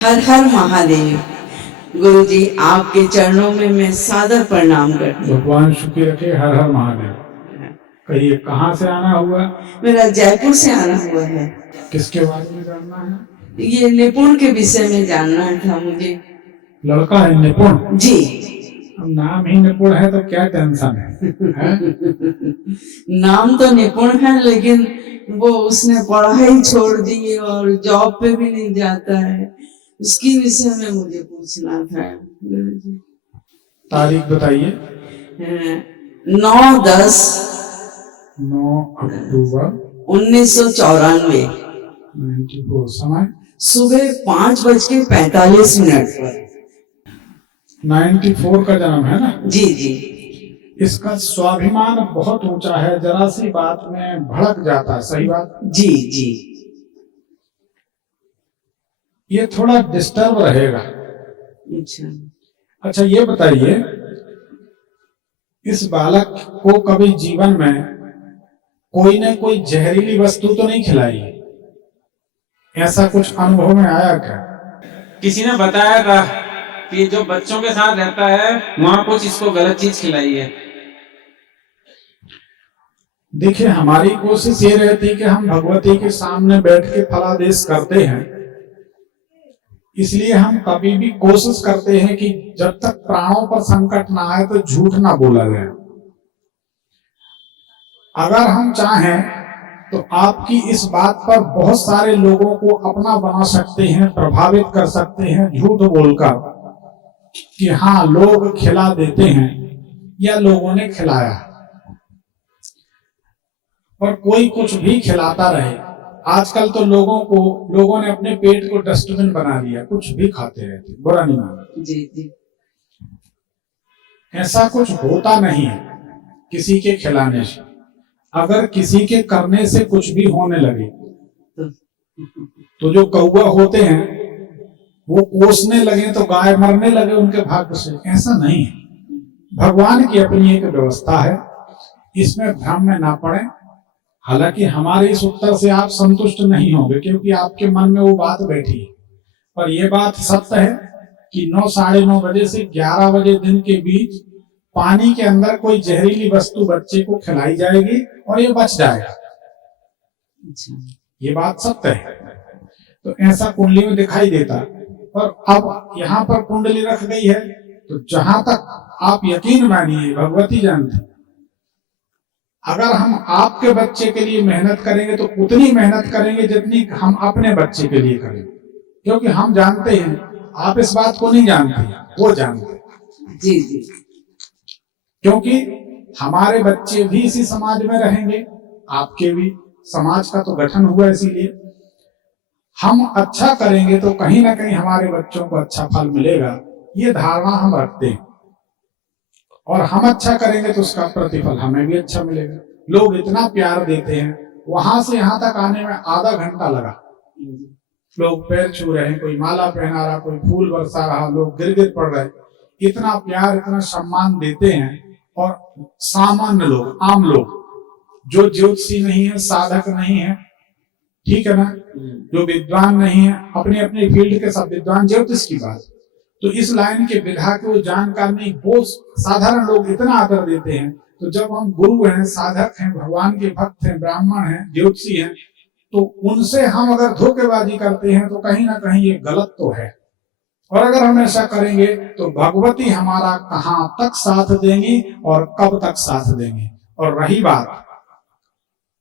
हर हर महादेव। गुरु जी आपके चरणों में मैं सादर प्रणाम करती हूँ। भगवान शुक्र रखे। हर हर महादेव। कहिए कहाँ से आना हुआ? मेरा जयपुर से आना हुआ है। किसके बारे में जानना है? ये निपुण के विषय में जानना था मुझे। लड़का है निपुण जी। अब नाम ही निपुण है तो क्या टेंशन है? नाम तो निपुण है लेकिन वो उसने पढ़ाई छोड़ दी और जॉब पे भी नहीं जाता है। उसकी विषय में मुझे पूछना था। तारीख बताइए। 9/10 9 अक्टूबर 1994। 94। समय सुबह 5:45 पर। 94 का जन्म है ना? जी जी। इसका स्वाभिमान बहुत ऊंचा है, जरा सी बात में भड़क जाता है। सही बात? जी जी। ये थोड़ा डिस्टर्ब रहेगा। अच्छा ये बताइए, इस बालक को कभी जीवन में कोई न कोई जहरीली वस्तु तो नहीं खिलाई है? ऐसा कुछ अनुभव में आया क्या? किसी ने बताया था कि जो बच्चों के साथ रहता है वहां कुछ इसको गलत चीज खिलाई है। देखिए, हमारी कोशिश ये रहती कि हम भगवती के सामने बैठ के फलादेश करते हैं, इसलिए हम कभी भी कोशिश करते हैं कि जब तक प्राणों पर संकट ना आए तो झूठ ना बोला जाए। अगर हम चाहें तो आपकी इस बात पर बहुत सारे लोगों को अपना बना सकते हैं, प्रभावित कर सकते हैं झूठ बोलकर कि हाँ लोग खिला देते हैं या लोगों ने खिलाया, और कोई कुछ भी खिलाता रहे। आजकल तो लोगों ने अपने पेट को डस्टबिन बना लिया, कुछ भी खाते रहते, बुरा नहीं माना। जी जी। ऐसा कुछ होता नहीं है किसी के खिलाने से। अगर किसी के करने से कुछ भी होने लगे तो जो कौवा होते हैं वो कोसने लगे तो गाय मरने लगे उनके भाग्य से। ऐसा नहीं है, भगवान की अपनी एक व्यवस्था है, इसमें भ्रम में ना पड़े। हालांकि हमारे इस उत्तर से आप संतुष्ट नहीं होंगे क्योंकि आपके मन में वो बात बैठी है, पर यह बात सत्य है कि 9 साढ़े 9 बजे से 11 बजे दिन के बीच पानी के अंदर कोई जहरीली वस्तु बच्चे को खिलाई जाएगी और ये बच जाएगा। ये बात सत्य है। तो ऐसा कुंडली में दिखाई देता, पर अब यहाँ पर कुंडली रख गई है तो जहां तक आप यकीन मानिए भगवती जानती, अगर हम आपके बच्चे के लिए मेहनत करेंगे तो उतनी मेहनत करेंगे जितनी हम अपने बच्चे के लिए करेंगे, क्योंकि हम जानते हैं, आप इस बात को नहीं जानते, वो जानते। जी जी। क्योंकि हमारे बच्चे भी इसी समाज में रहेंगे, आपके भी समाज का तो गठन हुआ, इसीलिए हम अच्छा करेंगे तो कहीं ना कहीं हमारे बच्चों को अच्छा फल मिलेगा, ये धारणा हम रखते हैं। और हम अच्छा करेंगे तो उसका प्रतिफल हमें भी अच्छा मिलेगा। लोग इतना प्यार देते हैं, वहां से यहाँ तक आने में आधा घंटा लगा। लोग पैर छू रहे हैं, कोई माला पहना रहा, कोई फूल बरसा रहा, लोग गिर गिर पड़ रहे। इतना प्यार, इतना सम्मान देते हैं। और सामान्य लोग, आम लोग, जो ज्योतिषी नहीं है, साधक नहीं है, ठीक है ना, जो विद्वान नहीं है, अपने अपने फील्ड के सब विद्वान, ज्योतिष की बात, तो इस लाइन के विधा को जानकार नहीं, वो साधारण लोग इतना आदर देते हैं। तो जब हम गुरु हैं, साधक हैं, भगवान के भक्त हैं, ब्राह्मण हैं, ज्योतिषी हैं, तो उनसे हम अगर धोखेबाजी करते हैं तो कहीं ना कहीं ये गलत तो है। और अगर हम ऐसा करेंगे तो भगवती हमारा कहां तक साथ देंगी और कब तक साथ देंगी। और रही बात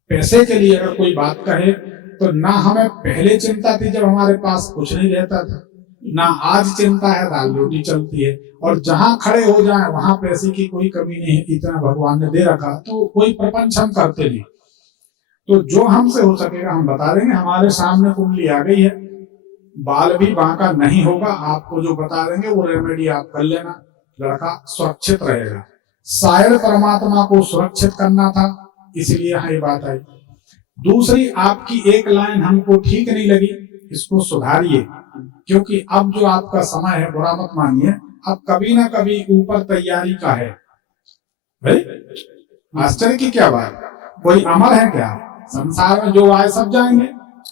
पैसे के लिए, अगर कोई बात कहे तो ना हमें पहले चिंता थी जब हमारे पास कुछ नहीं रहता था, ना आज चिंता है, दाल रोटी चलती है। और जहां खड़े हो जाए वहां पैसे की कोई कमी नहीं है, इतना भगवान ने दे रखा, तो कोई प्रपंच हम करते नहीं। तो जो हमसे हो सकेगा हम बता देंगे। हमारे सामने कुंडली आ गई है, बाल भी बांका नहीं होगा, आपको जो बता देंगे वो रेमेडी आप कर लेना, लड़का सुरक्षित रहेगा। शायद परमात्मा को सुरक्षित करना था, इसलिए यहाँ ये बात आई। दूसरी, आपकी एक लाइन हमको ठीक नहीं लगी, इसको सुधारिए, क्योंकि अब जो आपका समय है, बुरा मत मानिए, अब कभी ना कभी ऊपर तैयारी का है। भाई आश्चर्य की क्या बात, कोई अमर है क्या? संसार में जो आए सब जाएंगे,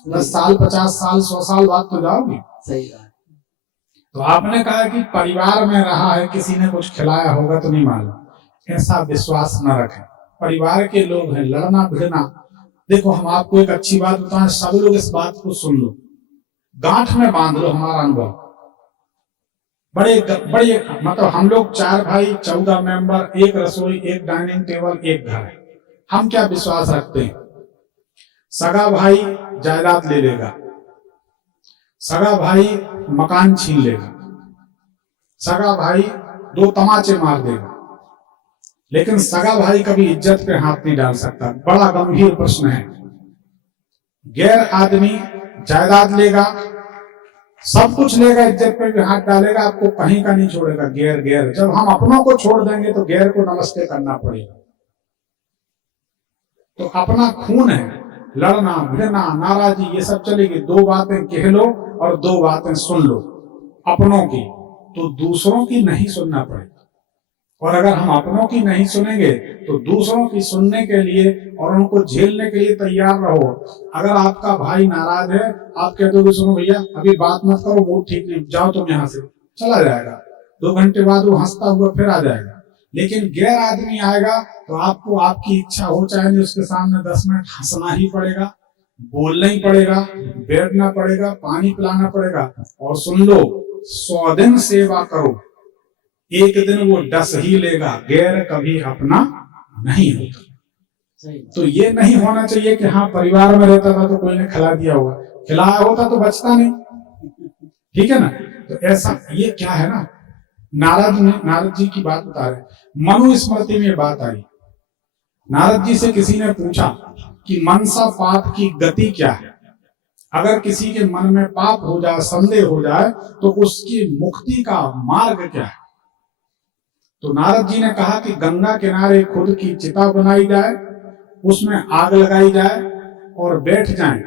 10 साल 50 साल 100 साल बाद तो जाओगे। सही बात। तो आपने कहा कि परिवार में रहा है, किसी ने कुछ खिलाया होगा तो नहीं मालूम, ऐसा विश्वास न रखें। परिवार के लोग हैं, लड़ना भिड़ना। देखो हम आपको एक अच्छी बात बताएं, सब लोग इस बात को सुन लो, गांठ में बांध लो हमारा अनुभव। बड़े मतलब हम लोग 4 भाई, 14 मेंबर, 1 रसोई, 1 डाइनिंग टेबल, 1 घर है। हम क्या विश्वास रखते हैं, सगा भाई जायदाद ले लेगा, सगा भाई मकान छीन लेगा, सगा भाई 2 तमाचे मार देगा, लेकिन सगा भाई कभी इज्जत पे हाथ नहीं डाल सकता। बड़ा गंभीर प्रश्न है। गैर आदमी जायदाद लेगा, सब कुछ लेगा, इज्जत पे भी हाथ डालेगा, आपको कहीं का नहीं छोड़ेगा। गैर जब हम अपनों को छोड़ देंगे तो गैर को नमस्ते करना पड़ेगा। तो अपना खून है, लड़ना भिड़ना नाराजी ये सब चलेगी। 2 बातें कह लो और 2 बातें सुन लो अपनों की, तो दूसरों की नहीं सुनना पड़ेगा। और अगर हम अपनों की नहीं सुनेंगे तो दूसरों की सुनने के लिए और उनको झेलने के लिए तैयार रहो। अगर आपका भाई नाराज है, आप कहते हो सुनो भैया अभी बात मत करो, मूड ठीक नहीं, जाओ तुम यहाँ से, चला जाएगा। 2 घंटे बाद वो हंसता हुआ फिर आ जाएगा। लेकिन गैर आदमी आएगा तो आपको आपकी इच्छा हो चाहे नहीं, उसके सामने 10 मिनट हंसना ही पड़ेगा, बोलना ही पड़ेगा, बैठना पड़ेगा, पानी पिलाना पड़ेगा। और सुन लो, 100 दिन सेवा करो, एक दिन वो डस ही लेगा। गैर कभी अपना नहीं होता। तो ये नहीं होना चाहिए कि हाँ परिवार में रहता था तो कोई ने खिला दिया होगा, खिलाया होता तो बचता नहीं, ठीक है ना। तो ऐसा ये क्या है ना, नारद जी की बात बता रहे। मनुस्मृति में बात आई, नारद जी से किसी ने पूछा कि मनसा पाप की गति क्या है। अगर किसी के मन में पाप हो जाए, संदेह हो जाए, तो उसकी मुक्ति का मार्ग क्या है। तो नारद जी ने कहा कि गंगा किनारे खुद की चिता बनाई जाए, उसमें आग लगाई जाए और बैठ जाएं।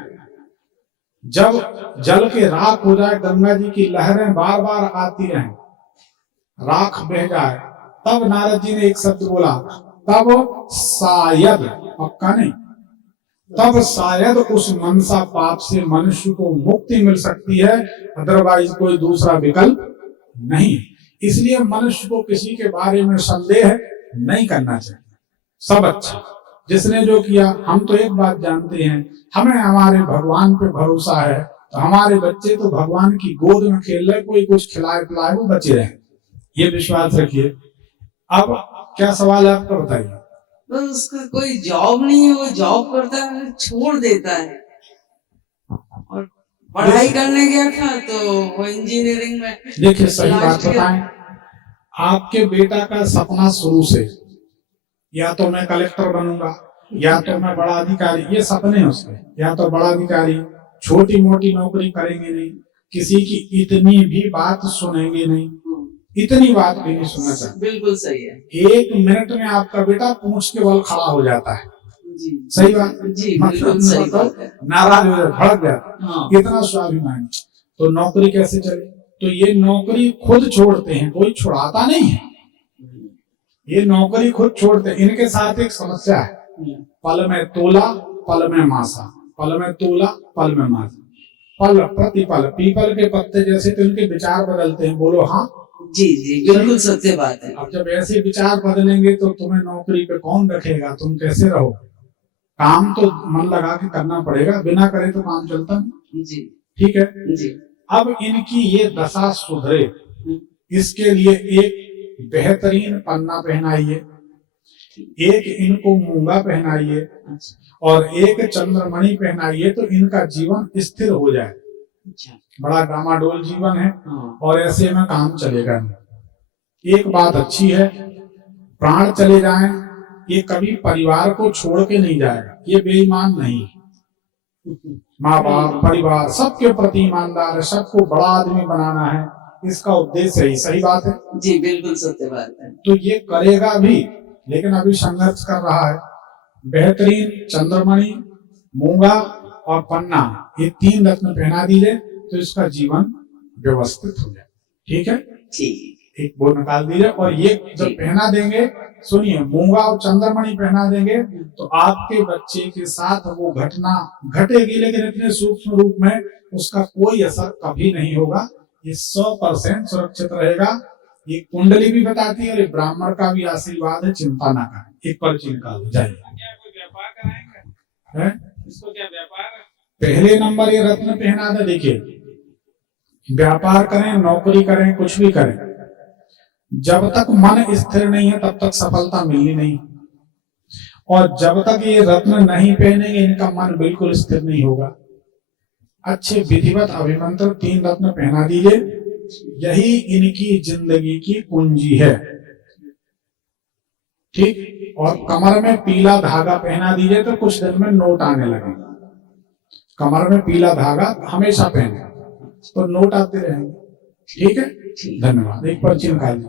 जब जल के राख हो जाए, गंगा जी की लहरें बार बार आती रहें, राख बह जाए, तब नारद जी ने एक शब्द बोला, तब शायद, पक्का नहीं, तब शायद उस मनसा पाप से मनुष्य को मुक्ति मिल सकती है, अदरवाइज कोई दूसरा विकल्प नहीं। इसलिए मनुष्य को किसी के बारे में संदेह नहीं करना चाहिए। सब अच्छा, जिसने जो किया। हम तो एक बात जानते हैं, हमें हमारे भगवान पे भरोसा है, तो हमारे बच्चे तो भगवान की गोद में खेल रहे, कोई कुछ खिलाए पिलाए वो बचे रहे, ये विश्वास रखिए। अब क्या सवाल है आपका, बताइए। तो उसका कोई जॉब नहीं है, वो जॉब करता है, छोड़ देता है, और पढ़ाई करने गया था तो वो इंजीनियरिंग में। देखिए सही बात बताएं, आपके बेटा का सपना शुरू से या तो मैं कलेक्टर बनूंगा, या तो मैं बड़ा अधिकारी, ये सपने उसके, या तो बड़ा अधिकारी, छोटी मोटी नौकरी करेंगे नहीं, किसी की इतनी भी बात सुनेंगे नहीं, इतनी बात भी नहीं सुनना चाहिए। बिल्कुल सही है। 1 मिनट में आपका बेटा पूंछ के बल खड़ा हो जाता है। जी सही बात जी, बिल्कुल सही बात है। नाराज हो जाता, भड़क जाता, हाँ। इतना स्वाभिमान। तो नौकरी कैसे चले। तो ये नौकरी खुद छोड़ते हैं, कोई छुड़ाता नहीं है, ये नौकरी खुद छोड़ते हैं। इनके साथ एक समस्या है, पल में तोला पल में मासा, पल में तोला पल में मासा, पल प्रतिपल पीपल के पत्ते जैसे। तो इनके विचार बदलते हैं, बोलो हाँ। जी जी, बिल्कुल सत्य बात है। अब जब ऐसे विचार बदलेंगे तो तुम्हें नौकरी पे कौन रखेगा, तुम कैसे रहो। काम तो मन लगा के करना पड़ेगा, बिना करे तो काम चलता नहीं। जी ठीक है जी। अब इनकी ये दशा सुधरे, इसके लिए एक बेहतरीन पन्ना पहनाइए, एक इनको मूंगा पहनाइए और एक चंद्रमणि पहनाइए, तो इनका जीवन स्थिर हो जाए। बड़ा डामाडोल जीवन है और ऐसे में काम चलेगा नहीं। एक बात अच्छी है, प्राण चले जाएं, ये कभी परिवार को छोड़ के नहीं जाएगा, ये बेईमान नहीं। माँ बाप परिवार सबके प्रति ईमानदार है, सबको बड़ा आदमी बनाना है, इसका उद्देश्य है। सही बात है जी, बिल्कुल सत्य बात है। तो ये करेगा भी, लेकिन अभी संघर्ष कर रहा है। बेहतरीन चंद्रमणि, मूंगा और पन्ना, ये 3 रत्न पहना दीजिए तो इसका जीवन व्यवस्थित हो जाए। ठीक है ठीक, एक वो निकाल दीजिए। और ये जब पहना देंगे, सुनिए, मूंगा और चंद्रमणि पहना देंगे तो आपके बच्चे के साथ वो घटना घटेगी, लेकिन इतने सूक्ष्म रूप में उसका कोई असर कभी नहीं होगा। ये 100% सुरक्षित रहेगा। ये कुंडली भी बताती है और ये ब्राह्मण का भी आशीर्वाद है, चिंता ना करें। एक पर्ची निकाल लो, जाइए। क्या कोई व्यापार कराएंगे? है? इसको क्या व्यापार है? पहले नंबर ये रत्न पहना था। देखिए, व्यापार करें, नौकरी करें, कुछ भी करें, जब तक मन स्थिर नहीं है तब तक सफलता मिलनी नहीं। और जब तक ये रत्न नहीं पहनेंगे इनका मन बिल्कुल स्थिर नहीं होगा। अच्छे विधिवत अभिमंत्रण 3 रत्न पहना दीजिए, यही इनकी जिंदगी की कुंजी है। ठीक। और कमर में पीला धागा पहना दीजिए तो कुछ दिन में नोट आने लगेगा। कमर में पीला धागा हमेशा पहने तो नोट आते रहेंगे। ठीक है, धन्यवाद। एक पर्ची निकाल दीजिए।